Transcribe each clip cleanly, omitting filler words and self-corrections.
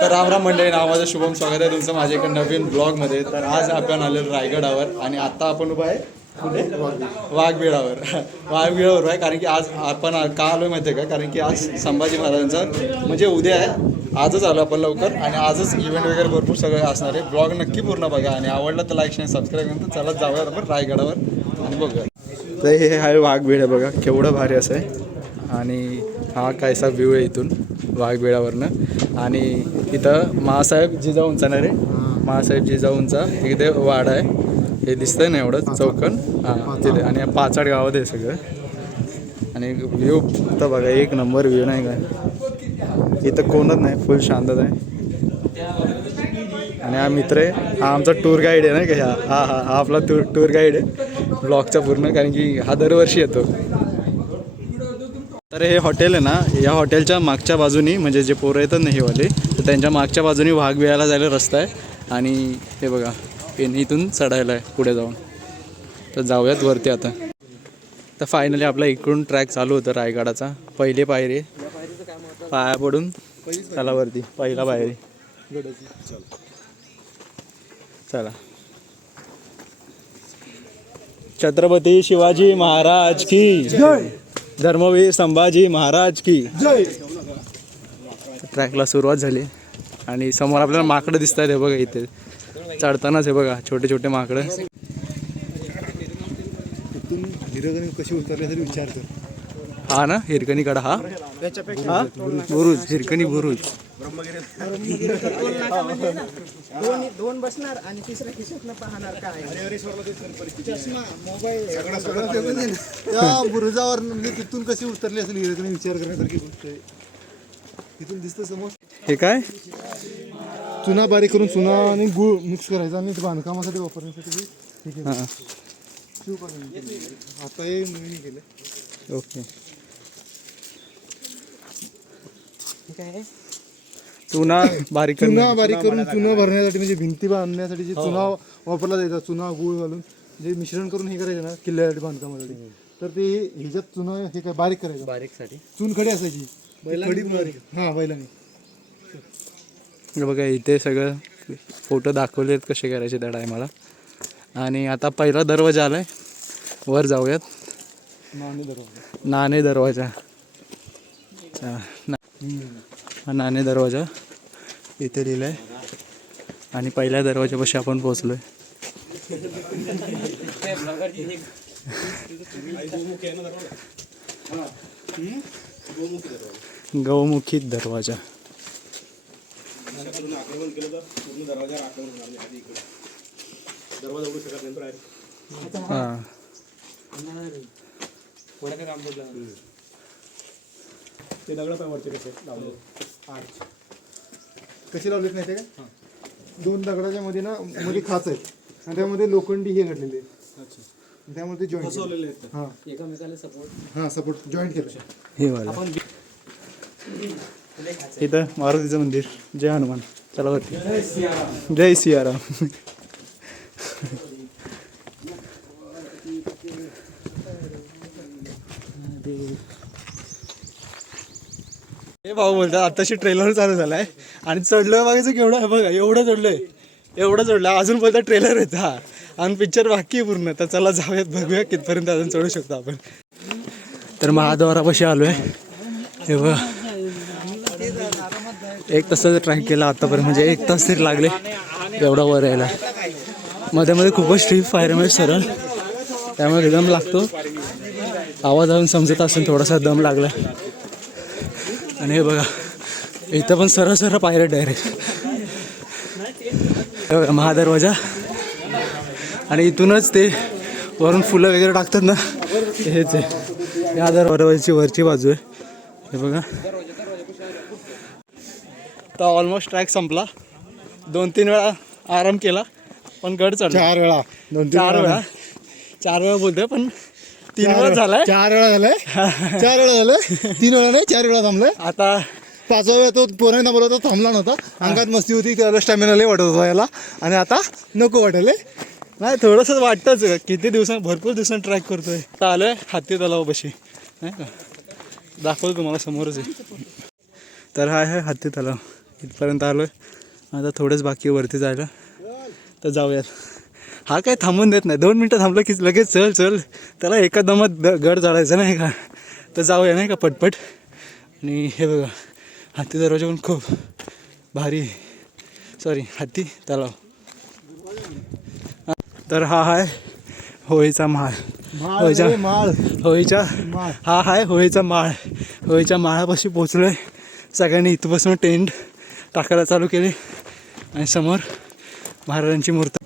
तर राम मंडळी, नावाचं शुभम स्वागत आहे तुमचं माझ्या एका नवीन ब्लॉगमध्ये. तर आज आपण आलेलो रायगडावर आणि आता आपण उभा आहे कुठे वाघबिळावर वाघबिळावर आहे. कारण की आज आपण का आलो माहिती आहे का, कारण की आज संभाजी महाराजांचा म्हणजे उद्या आहे. आजच आलो आपण लवकर आणि आजच इव्हेंट वगैरे भरपूर सगळे असणार आहे. ब्लॉग नक्की पूर्ण बघा आणि आवडलं तर लाईक शेअर सबस्क्राईब करून चला जाऊया आपण रायगडावर आणि बघूया. तर हे आहे वाघबीळ आहे बघा, केवढं भारी असं आहे. आणि हा कायसा व्ह्यू आहे इथून वाघबिळावरनं. आणि इथं महासाहेब जिजाऊंचा ना रे, महासाहेब जिजाऊंचा इथे वाडा आहे. हे दिसतंय ना एवढं चौकन, हां तिथे. आणि पाचाड गावात आहे सगळं. आणि व्ह्यू तर बघा एक नंबर व्ह्यू नाही का, इथं कोणच नाही, फुल शांतता आहे. आणि हा मित्र आहे, हा आमचा टूर गाईड आहे ना का, हा आपला टूर गाईड आहे ब्लॉगचा पूर्ण, कारण की हा दरवर्षी येतो. तर हे हॉटेल आहे ना, या हॉटेलच्या मागच्या बाजूनी म्हणजे जे पोरं येतात ना हे वाले, तर त्यांच्या मागच्या बाजूनी वाघबिळाला जायला रस्ता आहे. आणि हे बघा इथून चढायला आहे पुढे जाऊन. तर जाऊयात वरती आता. तर फायनली आपला इकडून ट्रॅक चालू होतं रायगडाचा. पहिली पायरी पाया पडून चला वरती, पहिला पायरी चला. छत्रपती शिवाजी महाराज की जय, धर्मवीर संभाजी महाराज की जय. ट्रॅकला सुरुवात झाली आणि समोर आपल्याला माकडं दिसत आहेत. हे बघा इथे चढतानाच हे बघा छोटे छोटे माकडं. हिरकणी कशी उतरले तरी विचार कर. हा ना हिरकणीकडा, हा बुरुज, हिरकणी बुरुज. दोन बसणार आणि तिसऱ्या खिशातनं पाहणार काय चष्मा मोबाईल त्या बुरुजावर म्हणजे तिथून कशी उतरली असेल हिरकणी, विचार करण्यासारखी गोष्ट आहे. तिथून दिसतं समोर. हे काय चुना बारीक करून चुना आणि गुळ मिक्स करायचा आणि ते बांधकामासाठी वापरण्यासाठी ठीक आहे. हां आता हे नवीन केलं. ओके. चुना बारीक चुना बारीक करून चुना भरण्यासाठी म्हणजे भिंती बांधण्यासाठी जे चुना वापरला जायचा, चुना गुळ घालून जे मिश्रण करून हे करायचं ना किल्ल्यासाठी बांधकामासाठी, तर ते ह्याच्यात चुना हे काय बारीक करायचं, बारीकसाठी चुनखडी असायची खडी बारीक. हां बैलांनी. बघा इथे सगळं फोटो दाखवले आहेत कसे करायचे त्या टायमाला. आणि आता पहिला दरवाजा आलाय, वर जाऊयात. नाणे दरवाजा, हा नाणे दरवाजा इथे लिहिलाय. आणि पहिल्या दरवाजापाशी आपण पोहोचलोय. गौमुखी दरवाजा. हां कशी लावलीत नाही ते का, दोन दगडाच्या मध्ये ना मध्ये खाच आहेत आणि त्यामध्ये लोखंडी हे घडलेले आहेत. त्यामुळे ते जॉईंट हां एकमेकाला सपोर्ट जॉईंट केलं. हे वाला इथं मारुतीचं मंदिर. जय हनुमान. चला वरती. जय सियाराम. हे भाऊ बोलतात आताशी ट्रेलर चालू झालाय आणि चढलोय बघायचं केवढं आहे बघा, एवढं चढलंय अजून बोलतात ट्रेलर येत. हा आणि पिक्चर बाकी आहे पूर्ण. तर चला जाऊयात, बघूया कितपर्यंत अजून चढू शकतो आपण. तर महाद्वारापाशी आलोय. हे बघा एक तासाचा ट्रॅक केला आतापर्यंत, म्हणजे 1 तास तरी लागले एवढा वर यायला. मध्ये खूपच स्ट्रीप फायर म्हणजे सरळ, त्यामुळे दम लागतो. आवाज आवाज समजत असेल थोडासा दम लागला. आणि हे बघा इथं पण सरळ पायऱ्या डायरेक्ट. महादरवाजा. आणि इथूनच ते वरून फुलं वगैरे टाकतात ना, हेच आहे. या दरवाजाची वरची बाजू आहे. हे बघा तर ऑलमोस्ट ट्रॅक संपला. 2-3 वेळा आराम केला पण गड चढला. 4 वेळा 4 वेळा बोलतोय पण 3 वेळा झालाय. 4 वेळा झालंय 4 वेळा झालंय 3 वेळा नाही 4 वेळा थांबलंय. आता 5व्या वेळा तो पोराने थांबला होता, थांबला नव्हता. अंगात मस्ती होती, त्याला स्टॅमिना लय वाटत होता याला. आणि आता नको वाटायला. नाही थोडंसं वाटतंच, किती भरपूर दिवसांनी ट्रॅक करतोय. आता आलोय हाती तलावापाशी नाही का, दाखवतो तुम्हाला समोरच आहे. तर हा आहे हत्ती तलाव. इथपर्यंत आलो आहे. आता थोडंच बाकी आहे वरती जायला, तर जाऊयात. हा काय थांबून देत नाही, 2 मिनटं थांबलं की लगेच चल चल, त्याला एका दमात गड चढायचं नाही का. तर जाऊया नाही का पटपट. आणि हे बघा हत्ती दरवाजा पण खूप भारी, सॉरी हत्ती तलाव. तर हा आहे होळीचा माळ. होळीच्या हा आहे होळीचा माळ. होळीच्या माळापाशी पोचलो आहे. सगळ्यांनी इथपासून टेंट टाकायला चालू केले आणि समोर महाराजांची मूर्ती.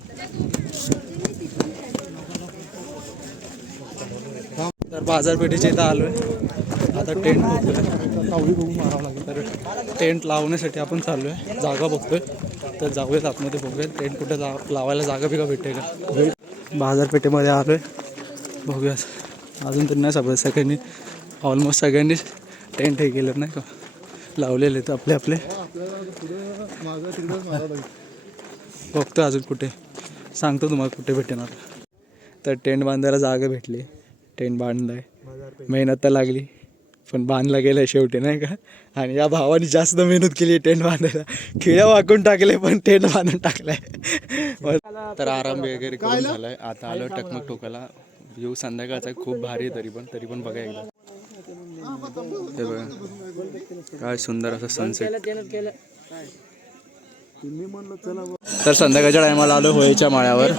तर बाजारपेठेच्या इथं आलो आहे. आता टेंट बघतोय, तर टेंट लावण्यासाठी आपण चाललो आहे. जागा बघतोय, तर जाऊयात आतमध्ये बघूयात टेंट कुठे लावायला जागा बिगा भेटते का. बाजारपेठेमध्ये आलो आहे, बघूयात. अजून तर नाही सापडत. सगळ्यांनी ऑलमोस्ट सगळ्यांनीच टेंट हे केलं नाही का, लावलेले आहेत आपले आपले. बघतो अजून कुठे, सांगतो तुम्हाला कुठे भेटणार. तर टेंट बांधायला जागा भेटली, टेंट बांधलाय. मेहनत तर लागली पण बांधला गेलाय शेवटी नाही का. आणि या भावाने जास्त मेहनत केली टेंट बांधायला. खिळ्या वाकून टाकले पण टेंट बांधून टाकलाय. तर आराम वगैरे करून झालाय. आता आलो टकमक टोकाला. व्ह्यू संध्याकाळचा खूप भारी आहे, तरी पण बघा एकदा. हे बघा काय सुंदर असं सनसेट. तर संध्याकाळच्या टायमाला आलो होळीच्या माळ्यावर.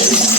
काय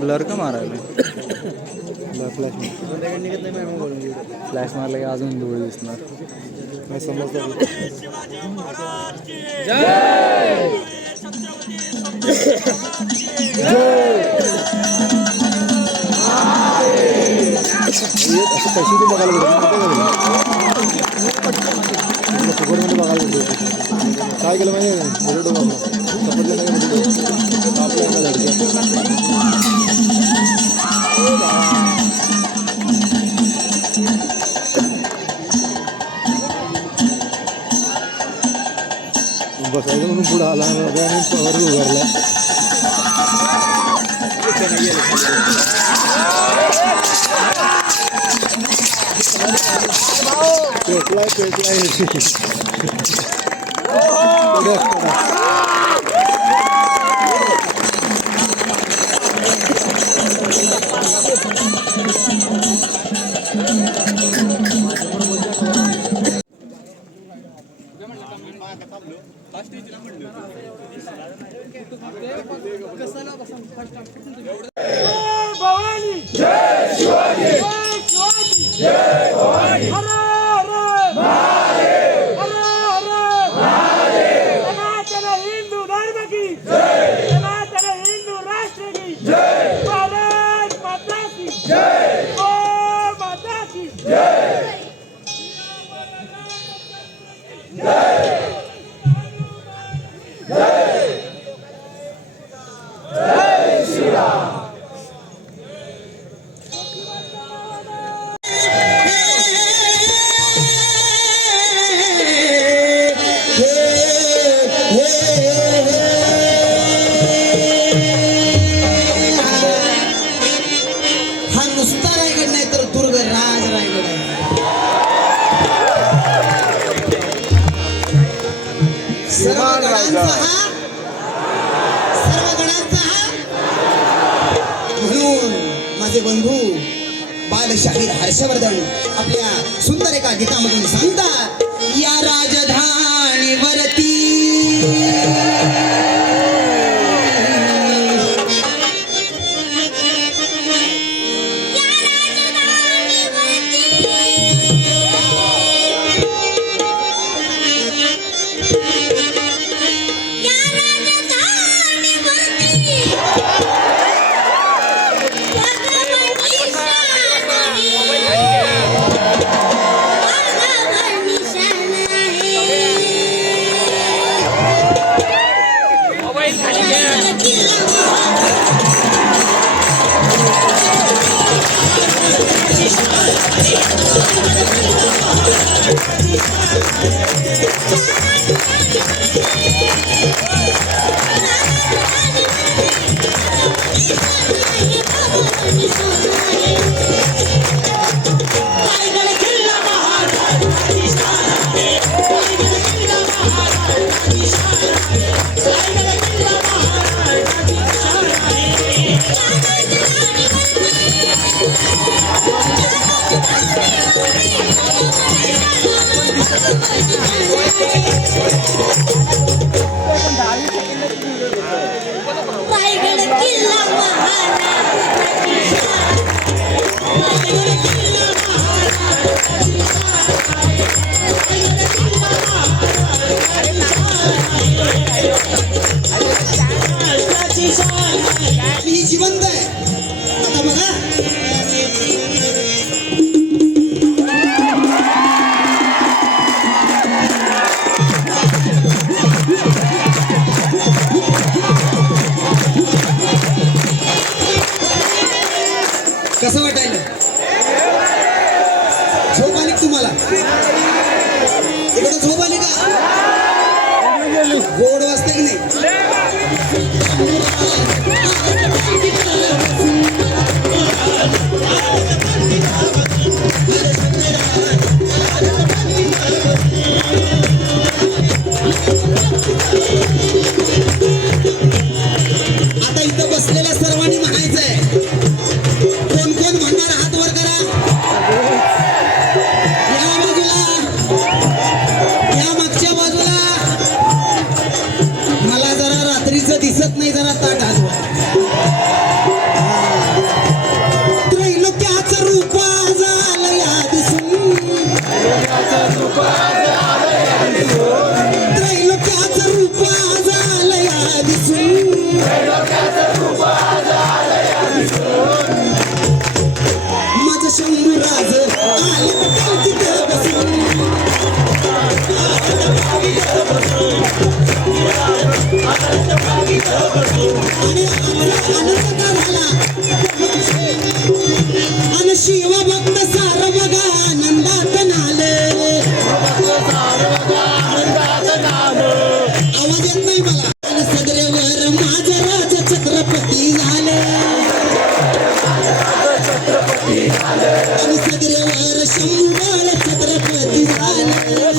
ब्लर का मारायला फ्लॅश मारला की अजून धूळ दिसणार. नाही समजतं. असं पैसे ते बघायला फुकटमध्ये बघायला भेटतो. काय केलं माहिती आहे बोलतो आपल्या बसायचं म्हणून पुढं आला आणि पवार उभारला. भवानी जय शिवाजी जय शिवाजी जय भवानी हर हर महादेव हर हर महादेव सनातन हिंदू धर्म की जय सनातन हिंदू राष्ट्र की जय भारत माता की जय गौ माता की जय जय जय श्री राम. हा नुसता रायगड नाही तर दुर्ग राज रायगड आहे. सर्व गणांचा हा म्हणून माझे बंधू बालशाहीर हर्षवर्धन आपल्या सुंदर एका गीतामधून सांगतात या राजधानीवरती Thank you. गोड वाजते की नाही आता इथं बसलेल्या सर्वांनी म्हणायचंय कोण कोण म्हणणार हात वर करा या बाजूला या मागच्या बाजूला मला जरा रात्रीचं दिसत नाही जरा ताट आजवा त्रैलोक्याचं रूप आज आलं या दिसून त्रैलोक्याचं रूप आज आलं या दिसून माझं शंभूराज आलं तिथं बसून आणि आनंद झाला आणि शिव भक्त सार बघा आनंदात नाले आवाज येत नाही मला आणि सदरेवर माझं राज छत्रपती झाले आणि सदरेवर शंभर छत्रपती झाले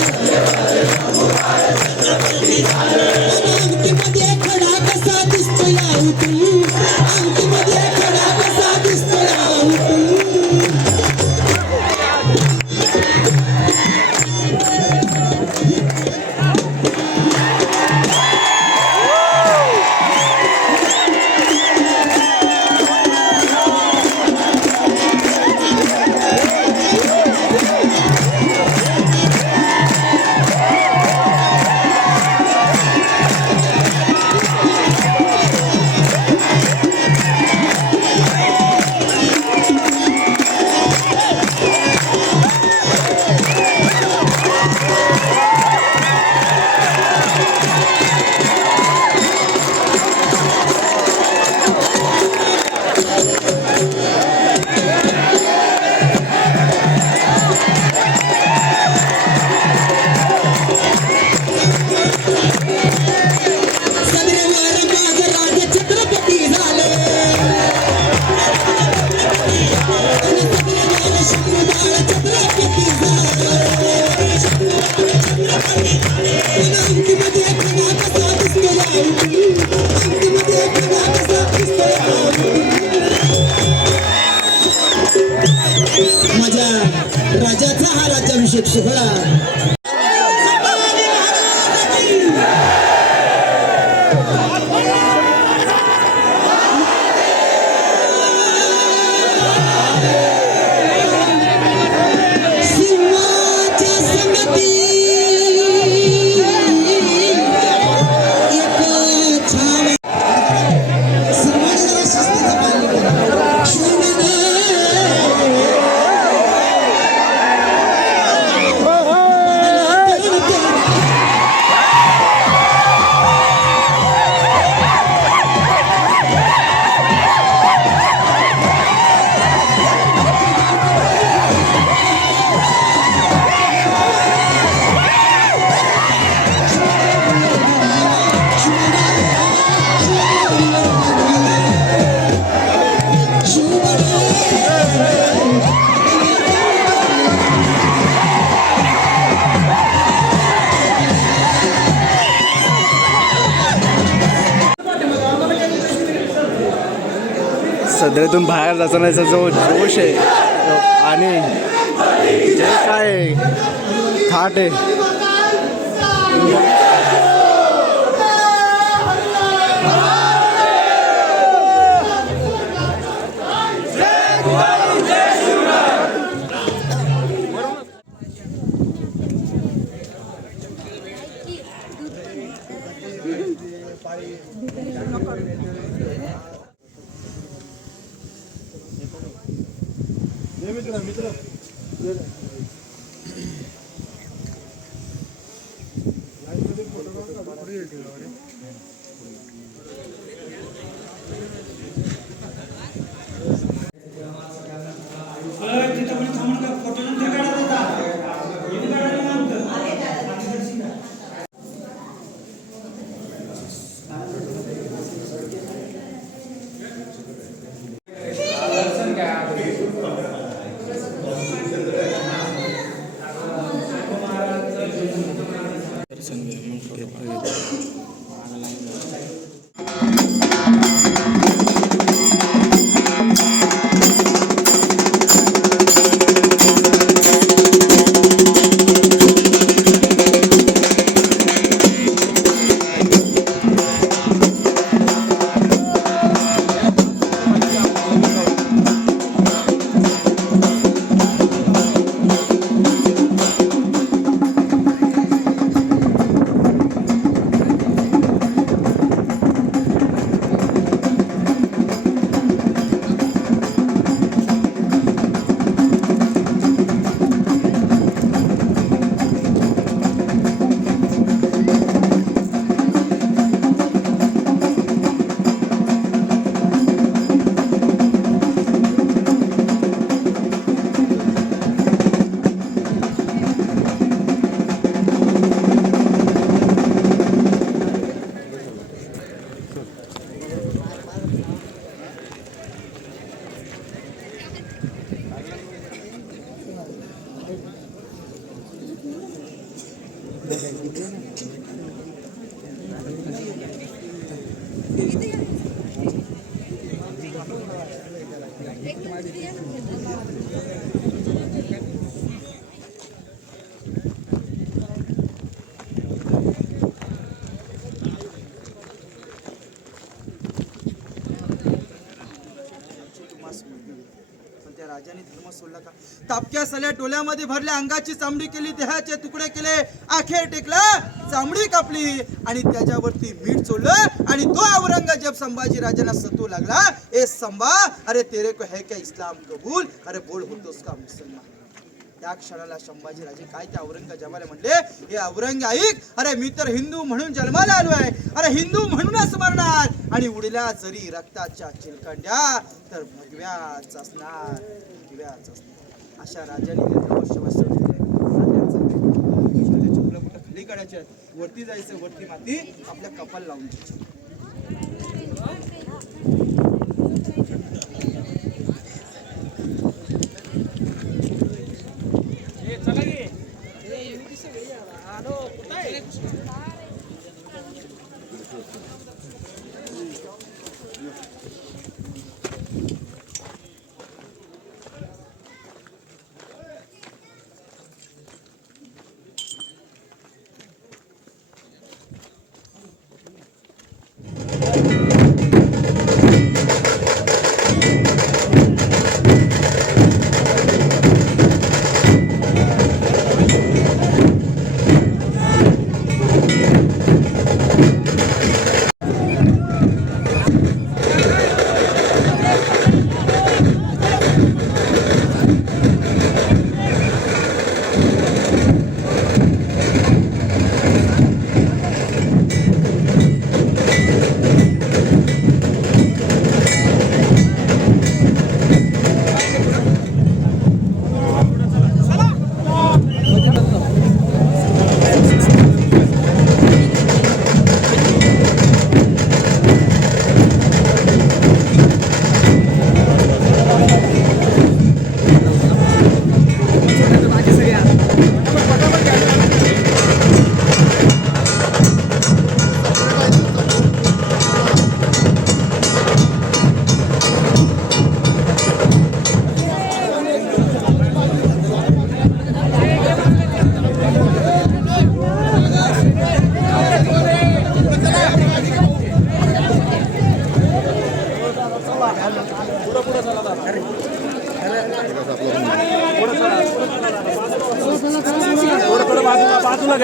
अंगठीमध्ये खडा कसा दिसतो या उठून अंगठीमध्ये खडा कसा दिसतो या उठून माझ्या राजाचा हा राज्याभिषेक सोहळा सदरेतून बाहेर जाण्याचा जो जोश आहे आणि जे काय थाट आहे पण त्या राजाने धर्म सोडला का? तापक्या सल्या टोल्यामध्ये भरल्या, अंगाची चामडी केली, देहाचे तुकडे केले, अखेर टेकला, चामडी कापली आणि त्याच्यावरती मीठ चोळलं आणि तो औरंगजेब संभाजी राजांना सतू लागला. ए संभा, अरे तेरे को है क्या इस्लाम कबूल, अरे बोल होतोस का मुसलमान. त्या क्षणाला संभाजी राजे काय त्या औरंगजेबाला म्हणले, हे औरंग ऐक, अरे मी तर हिंदू म्हणून जन्माला आलो आहे, अरे हिंदू म्हणूनच मरणार आणि उडल्या जरी रक्ताच्या चिलखंड्या तर भगव्याच असणार, भगव्याच असणार. अशा राजाने वर्ष चपला कुठं खाली काढायच्या, वरती जायचं, वरती माती आपल्या कपाल लावून द्यायची.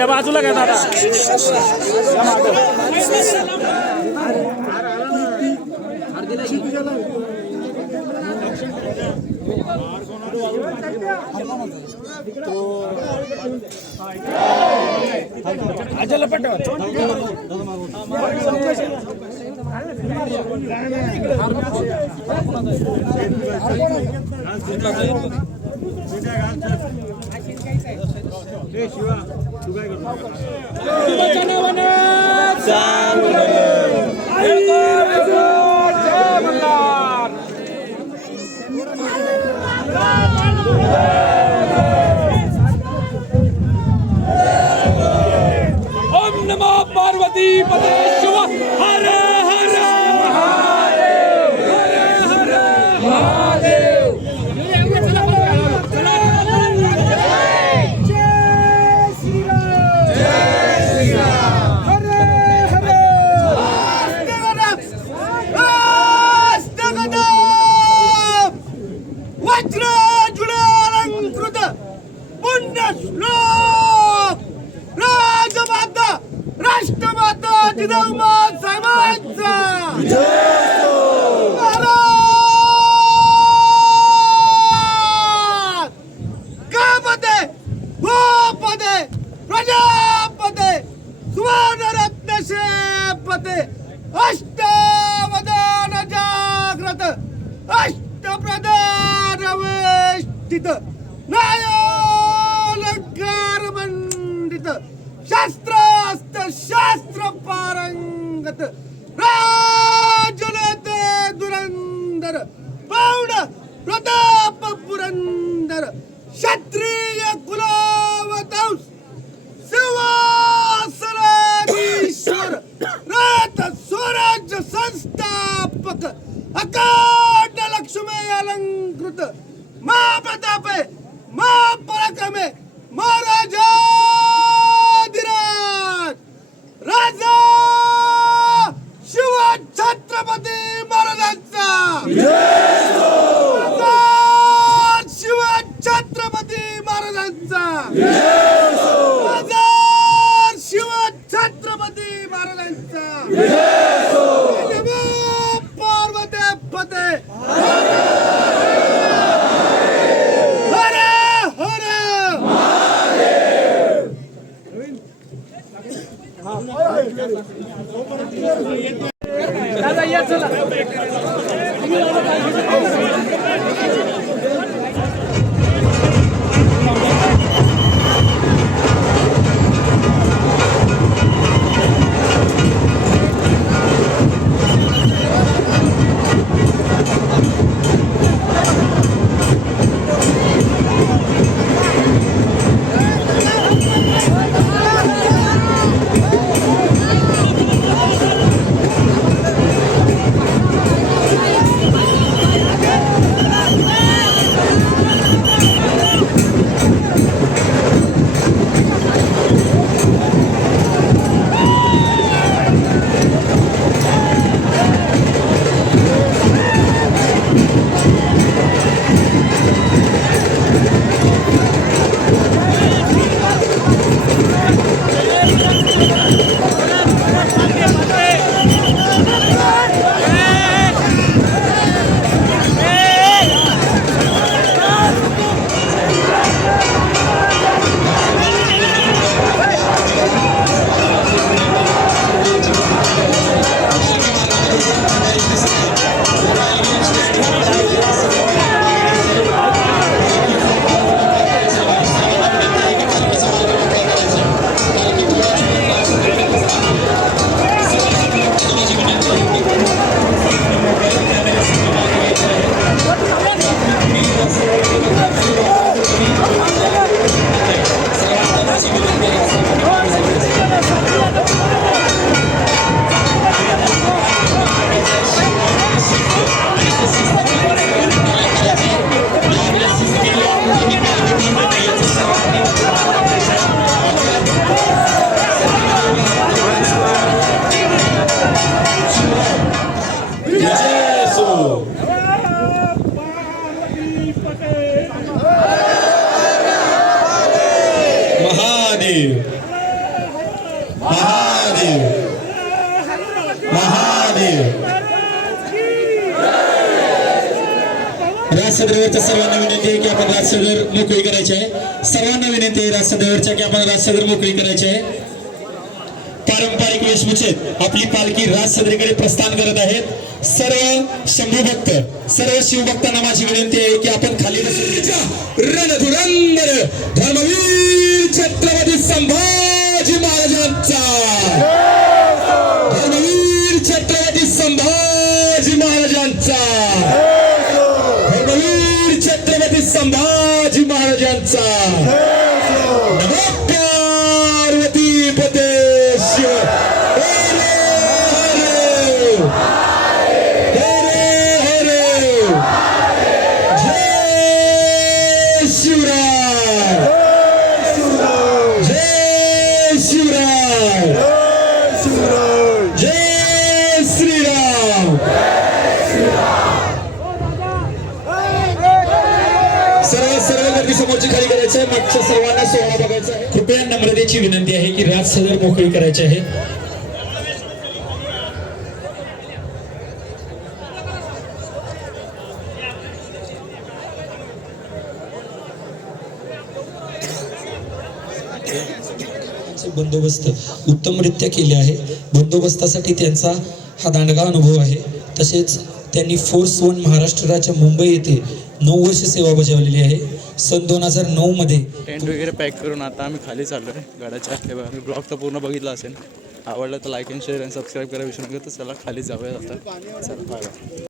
बाजूला घ्या दादा. आजला पटवा ओम नमो पार्वती पते शिव हर हर महादेव, हर हर महादेव. राष्ट्रमाता जिजाऊमा साहेबांचा पदे भूपदे प्रजापदे सुवर्णरत्नशे पदे अष्टवदान जाग्रत अष्टप्रधान वेष्टित न्यायालंकार मंडित शास्त्रास्त्र शास्त्र पारंगत राजनेते धुरंधर पौड प्रताप पुरंदर क्षत्रिय कुलावतंस सिंहासनाधीश्वर रात स्वराज्य संस्था सेवक अकाट लक्ष्मी अलंकृत महाप्रतापे महापराक्रमे महाराजाधिराज राजा शिव छत्रपती महाराजांचा राजा शिव छत्रपती महाराजांचा राजा शिव छत्रपती महाराजांचा पार्वती पते हर हर दादा या चला महादेव महादेव महादेव राजसदरवरच्या सर्वांना विनंती आहे की आपण राजसदर मोकळी करायची आहे. सर्वांना विनंती आहे राजसदरवरच्या की आपण राजसदर मोकळी करायची आहे. पारंपरिक वेशभूषेत आपली पालखी राजसदरीकडे प्रस्थान करत आहेत. सर्व शंभू भक्त सर्व शिवभक्तांना माझी विनंती आहे की आपण खाली बसून रणधुरंदर धर्मवीर छत्रपती संभाजी महाराजांचा धर्मवीर छत्रपती संभाजी महाराजांचा धर्मवीर छत्रपती संभाजी महाराजांचा नमो पार्वती पते शिव समोरची खाली करायचं आहे. मागच्या सर्वांना सोहळा बघायचा आहे. कृपया नम्रतेची विनंती आहे की राज सदर मोकळी करायची आहे. बंदोबस्त उत्तमरित्या केले आहे. बंदोबस्तासाठी त्यांचा हा दांडगा अनुभव आहे. तसेच त्यांनी फोर्स 1 महाराष्ट्र राज्य मुंबई येथे 9 वर्ष सेवा बजावलेली आहे. सन 2009 मध्ये टेंट वगैरे पॅक करून आता आम्ही खाली चाललो आहे गडाच्या. आम्ही ब्लॉग तर पूर्ण बघितला असेल. आवडलं तर लाईक अँड शेअर आणि सबस्क्राईब करा विसरू नका. तर चला खाली जाऊया आता. चला बाय बाय.